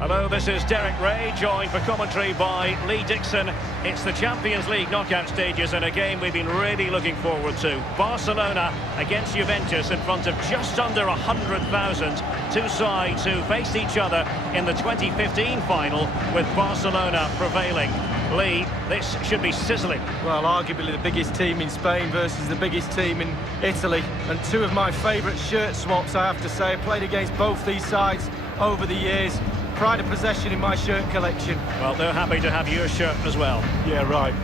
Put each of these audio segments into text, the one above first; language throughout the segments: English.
Hello, this is Derek Ray, joined for commentary by Lee Dixon. It's the Champions League knockout stages and a game we've been really looking forward to. Barcelona against Juventus in front of just under 100,000. Two sides who faced each other in the 2015 final, with Barcelona prevailing. Lee, this should be sizzling. Well, arguably the biggest team in Spain versus the biggest team in Italy. And two of my favourite shirt swaps, I have to say. I played against both these sides over the years. Pride of possession in my shirt collection. Well, they're happy to have your shirt as well. Yeah, right.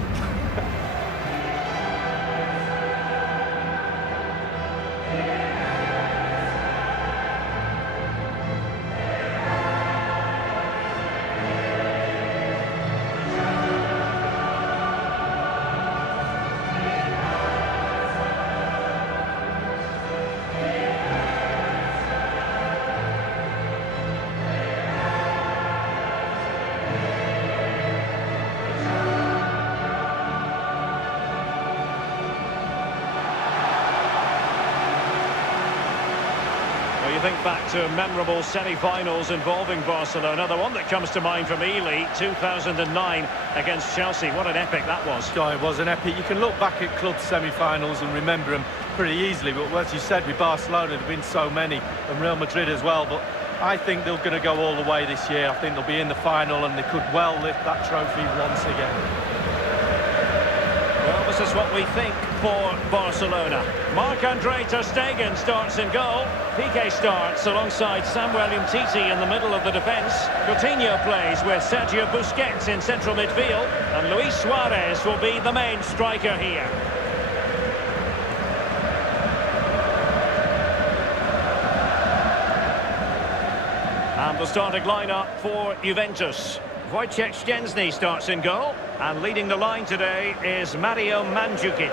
You think back to memorable semi-finals involving Barcelona. The one that comes to mind for me, Lee, 2009 against Chelsea. What an epic that was. Oh, it was an epic. You can look back at club semi-finals and remember them pretty easily. But as you said, with Barcelona, there have been so many, and Real Madrid as well. But I think they're going to go all the way this year. I think they'll be in the final, and they could well lift that trophy once again. Well, this is what we think for Barcelona. Marc-Andre ter Stegen starts in goal. Piqué starts alongside Samuel Umtiti in the middle of the defence. Coutinho plays with Sergio Busquets in central midfield. And Luis Suarez will be the main striker here. And the starting lineup for Juventus. Wojciech Szczęsny starts in goal, and leading the line today is Mario Mandzukic.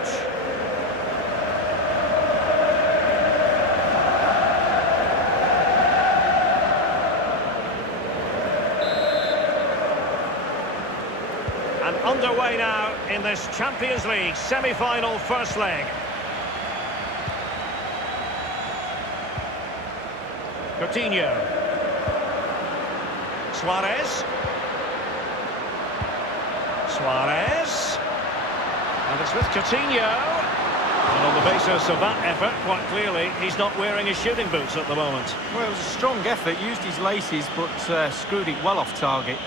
And underway now in this Champions League semi-final first leg. Coutinho. Suarez. Suarez, and it's with Coutinho, and on the basis of that effort, quite clearly, he's not wearing his shooting boots at the moment. Well, it was a strong effort, used his laces, but screwed it well off target.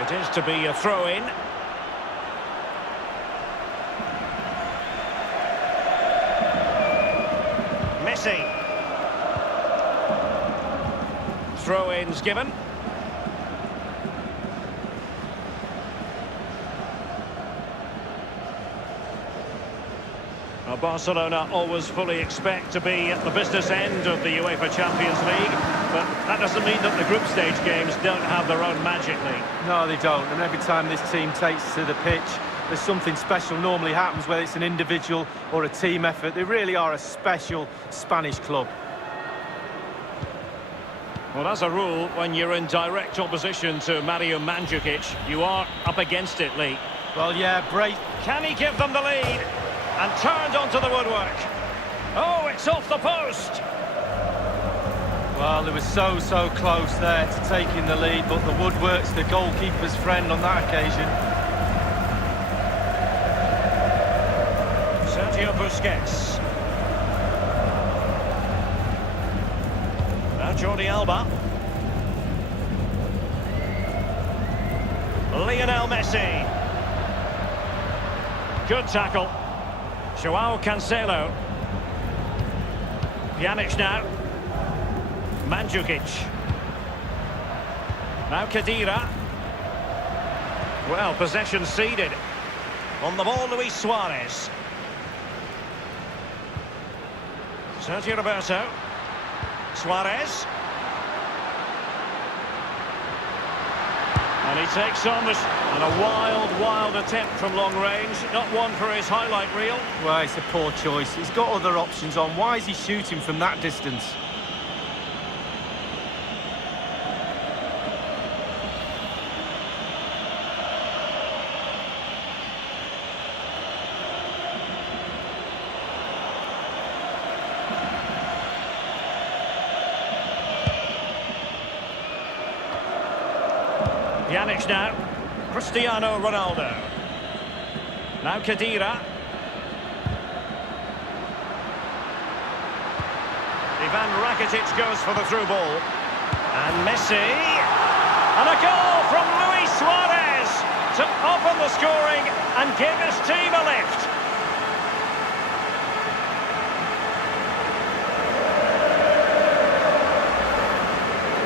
It is to be a throw-in. Messi. Throw-ins given. Barcelona always fully expect to be at the business end of the UEFA Champions League, but that doesn't mean that the group stage games don't have their own magic, Lee. No, they don't, and every time this team takes to the pitch, there's something special normally happens, whether it's an individual or a team effort. They really are a special Spanish club. Well, as a rule, when you're in direct opposition to Mario Mandzukic, you are up against it, Lee. Well, yeah, break. Can he give them the lead? And turned onto the woodwork. Oh, it's off the post. Well, they were so close there to taking the lead, but the woodwork's the goalkeeper's friend on that occasion. Sergio Busquets. Now Jordi Alba. Lionel Messi. Good tackle. Joao Cancelo. Pjanic now. Mandzukic. Now Khedira. Well, possession ceded. On the ball, Luis Suarez. Sergio Roberto. Suarez. And he takes on this, and a wild attempt from long range. Not one for his highlight reel. Well, it's a poor choice. He's got other options on. Why is he shooting from that distance? Pjanic now. Cristiano Ronaldo. Now Khedira. Ivan Rakitic goes for the through ball. And Messi. And a goal from Luis Suarez to open the scoring and give his team a lift.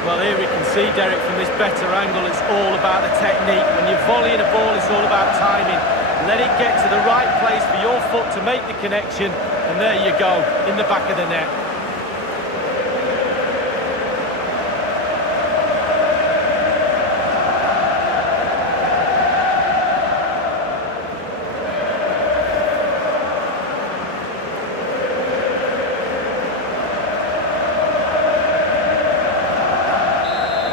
Well, here we can see, Derek, from this better angle, it's all about the technique. When you're volleying a ball, it's all about timing. Let it get to the right place for your foot to make the connection, and there you go, in the back of the net.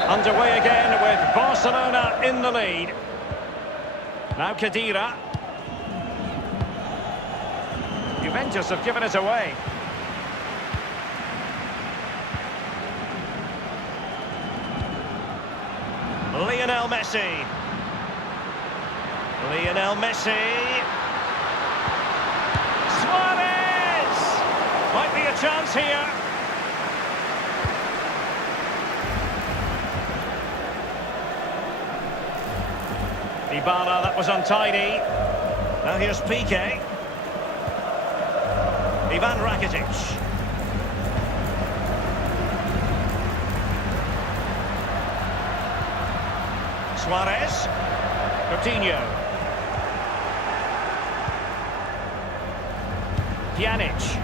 Underway again with Barcelona in the lead. Now Khedira. Juventus have given it away. Lionel Messi. Lionel Messi. Suarez! Might be a chance here. Dybala, that was untidy. Now here's Piqué. Ivan Rakitic. Suarez. Coutinho. Pjanic.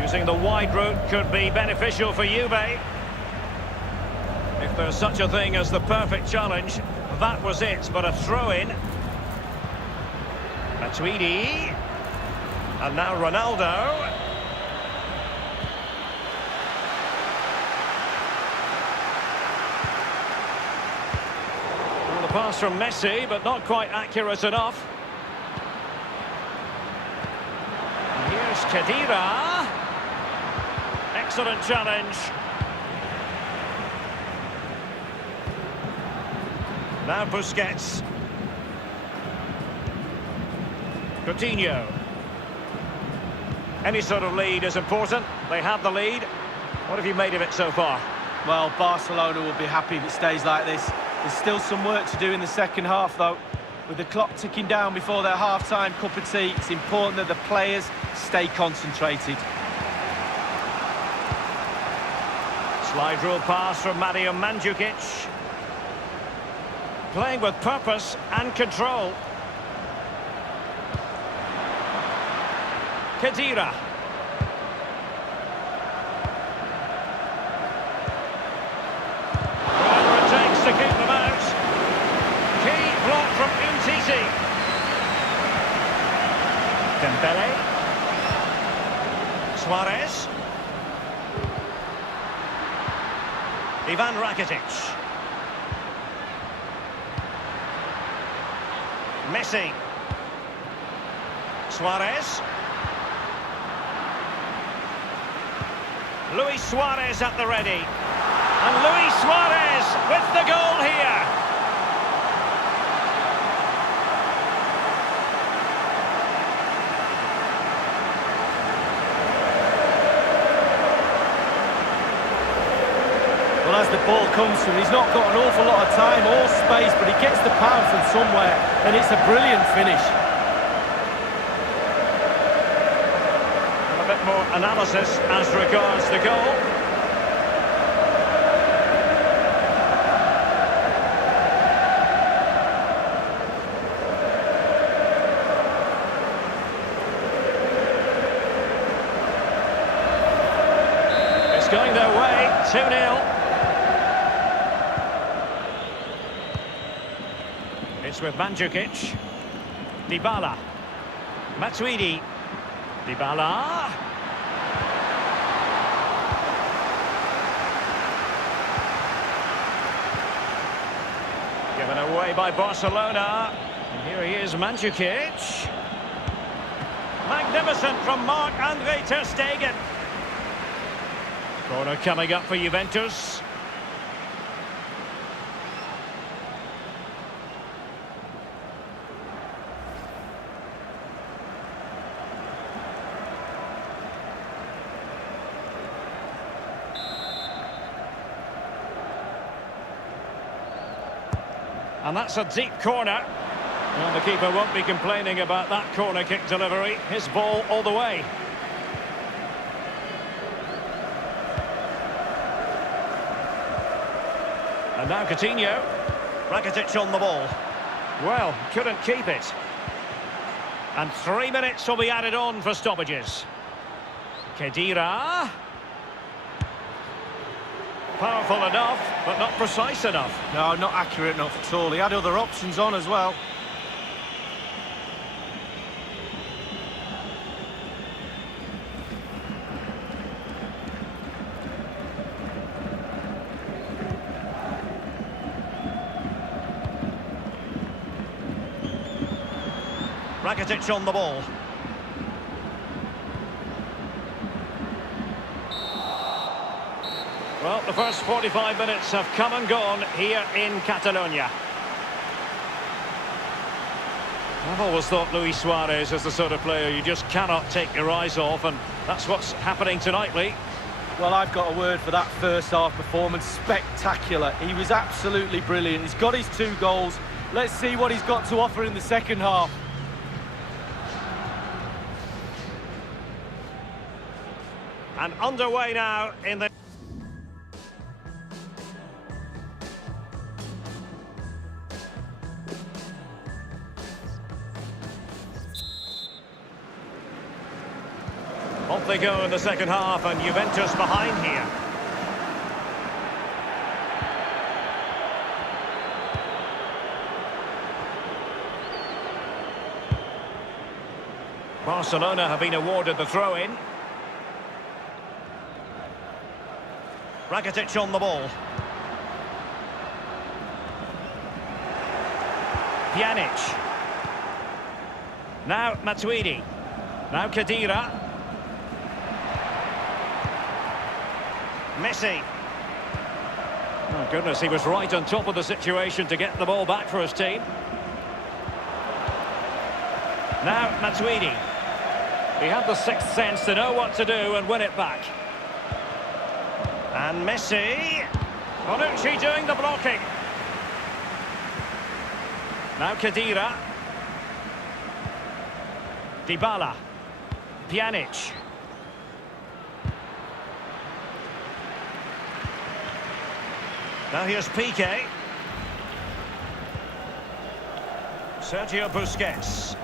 Using the wide route could be beneficial for Juve. If there's such a thing as the perfect challenge, that was it, but a throw-in. Matuidi. And now Ronaldo. Well, the pass from Messi, but not quite accurate enough. And here's Khedira. Excellent challenge. Now Busquets. Coutinho. Any sort of lead is important. They have the lead. What have you made of it so far? Well, Barcelona will be happy if it stays like this. There's still some work to do in the second half, though. With the clock ticking down before their half-time cup of tea, it's important that the players stay concentrated. Slide rule pass from Mario Mandzukic. Playing with purpose and control. Khedira. Whatever it takes to keep them out. Key block from Umtiti. Dembele. Suarez. Ivan Rakitic. Messi. Suarez. Luis Suarez at the ready. And Luis Suarez with the goal here. Well, as the ball comes to him, he's not got an awful lot of time or space, but he gets the power from somewhere, and it's a brilliant finish. A bit more analysis as regards the goal. It's going their way, 2-0. It's with Mandzukic. Dybala. Matuidi. Dybala. Given away by Barcelona. And here he is, Mandzukic. Magnificent from Marc-Andre ter Stegen. Corner coming up for Juventus. And that's a deep corner. Well, the keeper won't be complaining about that corner kick delivery. His ball all the way. And now Coutinho. Rakitic on the ball. Well, couldn't keep it. And 3 minutes will be added on for stoppages. Khedira. Powerful enough, but not precise enough. No, not accurate enough at all. He had other options on as well. Rakitic on the ball. Well, the first 45 minutes have come and gone here in Catalonia. I've always thought Luis Suarez is the sort of player you just cannot take your eyes off, and that's what's happening tonight, Lee. Well, I've got a word for that first half performance. Spectacular. He was absolutely brilliant. He's got his 2 goals. Let's see what he's got to offer in the second half. And underway now in the... Off they go in the second half, and Juventus behind here. Barcelona have been awarded the throw-in. Rakitic on the ball. Pjanic. Now Matuidi. Now Khedira. Messi. Oh goodness, he was right on top of the situation to get the ball back for his team. Now Matuidi. He had the sixth sense to know what to do and win it back. And Messi. Bonucci doing the blocking. Now Khedira. Dybala. Pjanic. Now here's Piqué. Sergio Busquets.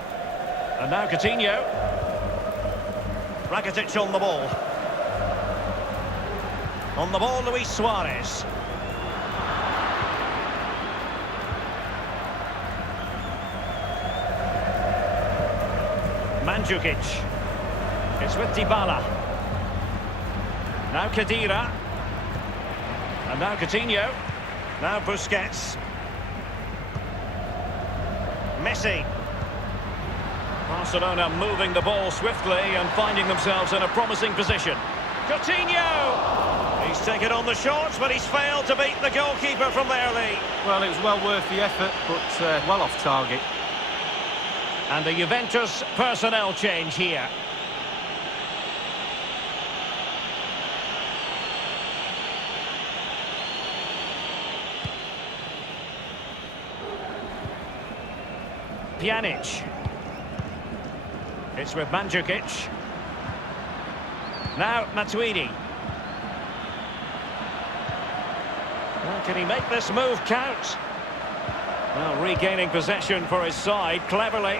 And now Coutinho. Rakitic on the ball. On the ball, Luis Suarez. Mandzukic. It's with Dybala. Now Khedira. And now Coutinho. Now Busquets. Messi. Barcelona moving the ball swiftly and finding themselves in a promising position. Coutinho! He's taken on the shots, but he's failed to beat the goalkeeper from there, Lee. Well, it was well worth the effort, but well off target. And a Juventus personnel change here. Pjanic. It's with Mandzukic. Now Matuidi. Well, can he make this move count? Well, regaining possession for his side cleverly.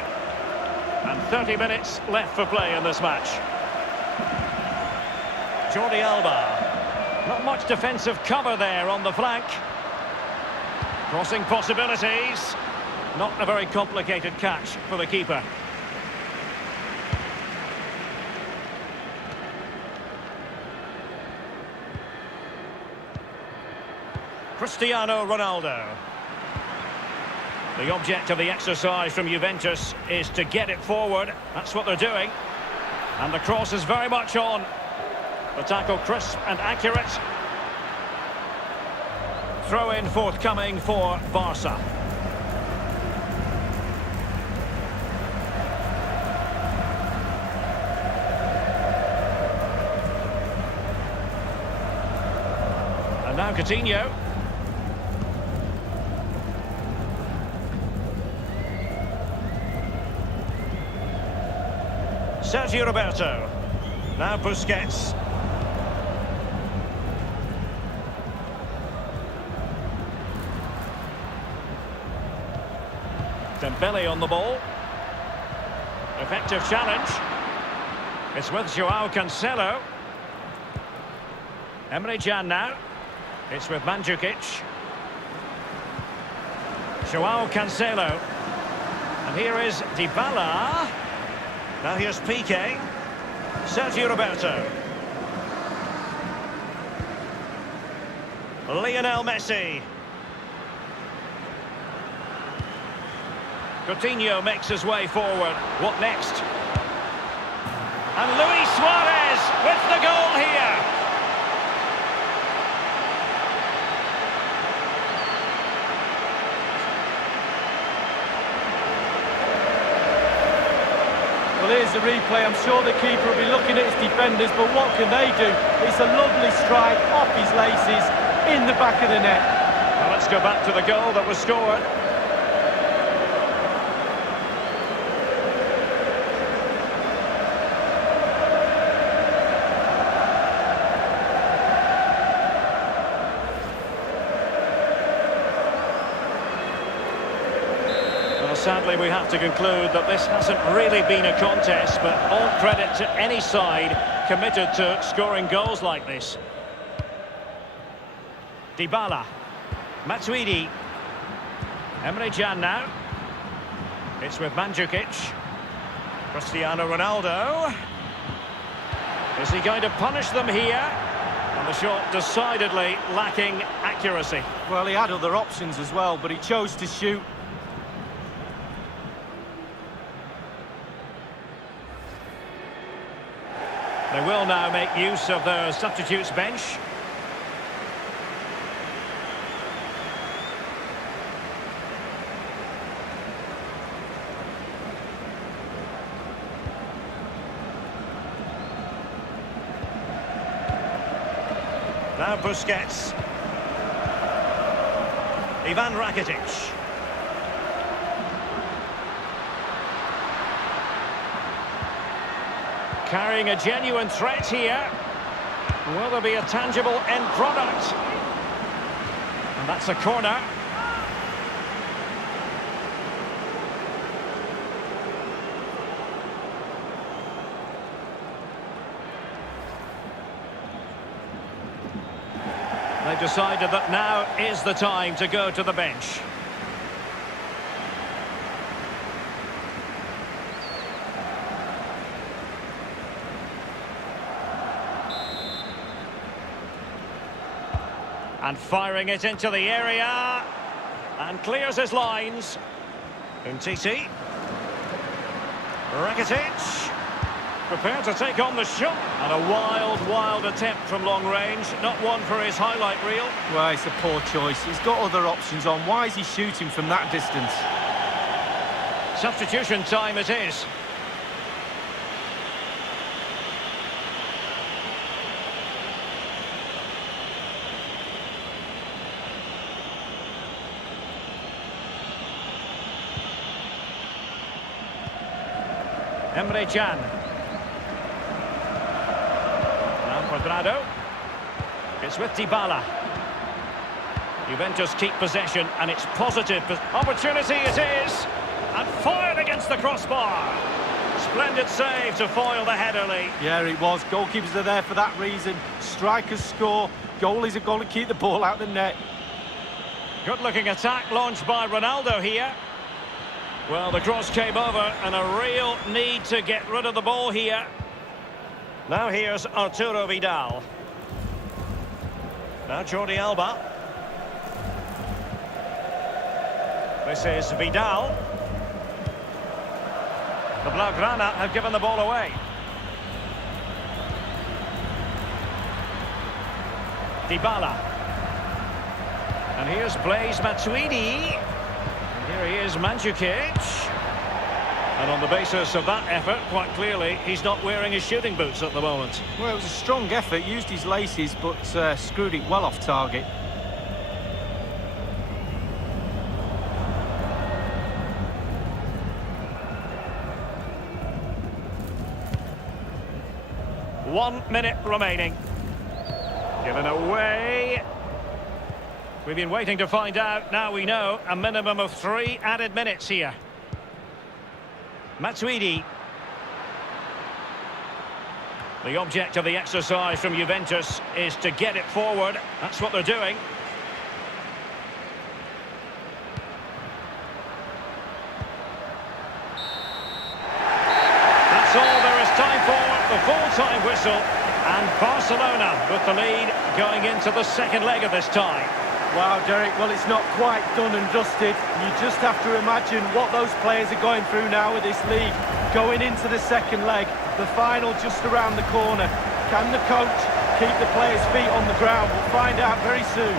And 30 minutes left for play in this match. Jordi Alba. Not much defensive cover there on the flank. Crossing possibilities. Not a very complicated catch for the keeper. Cristiano Ronaldo. The object of the exercise from Juventus is to get it forward. That's what they're doing. And the cross is very much on. The tackle crisp and accurate. Throw in forthcoming for Barca. And now Coutinho. Sergio Roberto. Now Busquets. Dembele on the ball. Effective challenge. It's with Joao Cancelo. Emre Can now. It's with Mandzukic. Joao Cancelo. And here is Dybala. Now here's Piqué. Sergio Roberto. Lionel Messi. Coutinho makes his way forward. What next? And Luis Suarez with the goal here. Well, here's the replay. I'm sure the keeper will be looking at his defenders, but what can they do? It's a lovely strike off his laces in the back of the net. Well, let's go back to the goal that was scored. Sadly, we have to conclude that this hasn't really been a contest, but all credit to any side committed to scoring goals like this. Dybala. Matuidi. Emre Can now. It's with Mandzukic. Cristiano Ronaldo. Is he going to punish them here? And the shot decidedly lacking accuracy. Well, he had other options as well, but he chose to shoot. They will now make use of their substitutes bench. Now Busquets. Ivan Rakitic. Carrying a genuine threat here. Will there be a tangible end product? And that's a corner. They've decided that now is the time to go to the bench. And firing it into the area. And clears his lines. Umtiti. Rakitic. Prepared to take on the shot. And a wild attempt from long range. Not one for his highlight reel. Well, it's a poor choice. He's got other options on. Why is he shooting from that distance? Substitution time it is. Emre Can. Now Cuadrado. It's with Dybala. Juventus keep possession, and it's positive. Opportunity it is. And fired against the crossbar. Splendid save to foil the header, Lee. Yeah, it was. Goalkeepers are there for that reason. Strikers score. Goalies have got to keep the ball out of the net. Good-looking attack launched by Ronaldo here. Well, the cross came over, and a real need to get rid of the ball here. Now here's Arturo Vidal. Now Jordi Alba. This is Vidal. The Blaugrana have given the ball away. Dybala. And here's Blaise Matuidi. And here he is, Mandzukic. And on the basis of that effort, quite clearly, he's not wearing his shooting boots at the moment. Well, it was a strong effort, used his laces, but screwed it well off target. One minute remaining. Given away. We've been waiting to find out. Now we know a minimum of 3 added minutes here. Matuidi. The object of the exercise from Juventus is to get it forward. That's what they're doing. That's all there is time for. The full-time whistle. And Barcelona with the lead going into the second leg of this tie. Wow, Derek, well, it's not quite done and dusted. You just have to imagine what those players are going through now with this league. Going into the second leg, the final just around the corner. Can the coach keep the players' feet on the ground? We'll find out very soon.